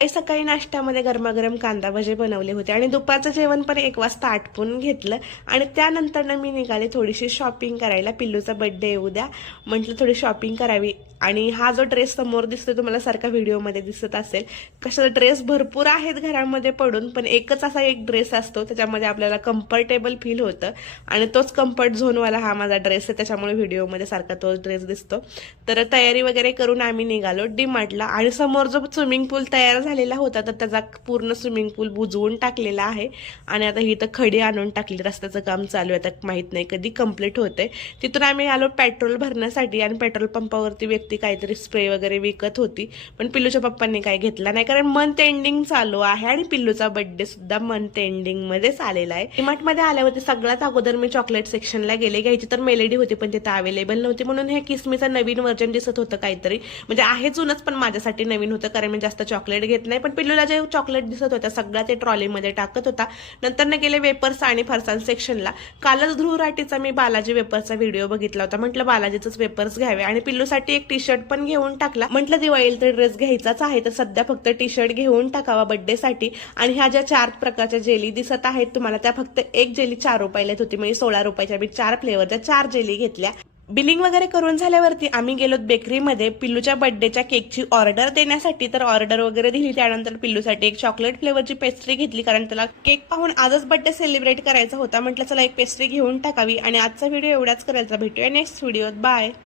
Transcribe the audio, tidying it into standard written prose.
सकाळी नाश्त्यामध्ये गरमागरम कांदा भजे बनवले होते आणि दुपारचं जेवण पण 1 वाजता आटपून घेतलं आणि त्यानंतर मी निघाले थोडीशी शॉपिंग करायला. पिल्लूचा बर्थडे येऊ द्या म्हटलं, थोडी शॉपिंग करावी. आणि हा जो ड्रेस समोर दिसतोय तुम्हाला सारखा व्हिडिओमध्ये दिसत असेल, कशाचा ड्रेस भरपूर आहेत घरामध्ये पडून, पण एकच असा एक ड्रेस असतो त्याच्यामध्ये आपल्याला कम्फर्टेबल फील होतं आणि तोच कम्फर्ट झोनवाला हा माझा ड्रेस आहे, त्याच्यामुळे व्हिडिओमध्ये सारखा तोच ड्रेस दिसतो. तर तयारी वगैरे करून आम्ही निघालो डीमार्टला आणि समोर जो स्विमिंग पूल तयार झालेला होता तर त्याचा पूर्ण स्विमिंग पूल बुजवून टाकलेला आहे आणि आता ही तर खडी आणून टाकली. रस्त्याचं काम चालू आहे, आता माहित नाही कधी कंप्लीट होते. तिथून आम्ही आलो पेट्रोल भरण्यासाठी आणि पेट्रोल पंपावरती व्यक्ती काहीतरी स्प्रे वगैरे विकत होती, पण पिल्लूच्या पप्पांनी काही घेतला नाही कारण मंथ एंडिंग चालू आहे आणि पिल्लूचा बर्थडे सुद्धा मंथ एंडिंग मध्येच आलेला आहे. डीमार्ट मध्ये आल्यावरती सगळ्यात अगोदर मी चॉकलेट सेक्शनला गेले. घ्यायची तर मेलेडी होती पण तिथं अवेलेबल नव्हती, म्हणून हे किसमीचं नवीन व्हर्जन दिसत होतं काहीतरी, म्हणजे आहे जुनच पण माझ्यासाठी नवीन होतं कारण मी जास्त चॉकलेट घेत नाही. पण पिल्लूला जे चॉकलेट दिसत होत्या सगळ्या ते ट्रॉलीमध्ये टाकत होता. नंतर न गेले वेपर्स आणि फरसाण सेक्शनला. कालच ध्रुव राठीचा मी बालाजी वेपर्सचा व्हिडिओ बघितला होता, म्हटलं बालाजीचंच वेपर्स घ्यावे आणि पिल्लूसाठी एक टी शर्ट पण घेऊन टाकला. म्हटलं दिवाळीला तर ड्रेस घ्यायचाच आहे तर सध्या फक्त टी शर्ट घेऊन टाकावा बर्थडे साठी. आणि ह्या ज्या 4 प्रकारच्या जेली दिसत आहेत तुम्हाला, त्या फक्त एक जेली 4 रुपयाला होती, म्हणजे 16 रुपयाच्या मी 4 फ्लेवरच्या 4 जेली घेतल्या. बिलिंग वगैरे करून झाल्यावरती आम्ही गेलो बेकरीमध्ये पिल्लूच्या बर्थडेच्या केकची ऑर्डर देण्यासाठी. तर ऑर्डर वगैरे दिली, त्यानंतर पिल्लूसाठी एक चॉकलेट फ्लेवरची पेस्ट्री घेतली कारण त्याला केक पाहून आजच बर्थडे सेलिब्रेट करायचा होता. म्हटलं चला एक पेस्ट्री घेऊन टाकावी. आणि आजचा व्हिडिओ एवढाच करायचा. भेटूया नेक्स्ट व्हिडिओत. बाय.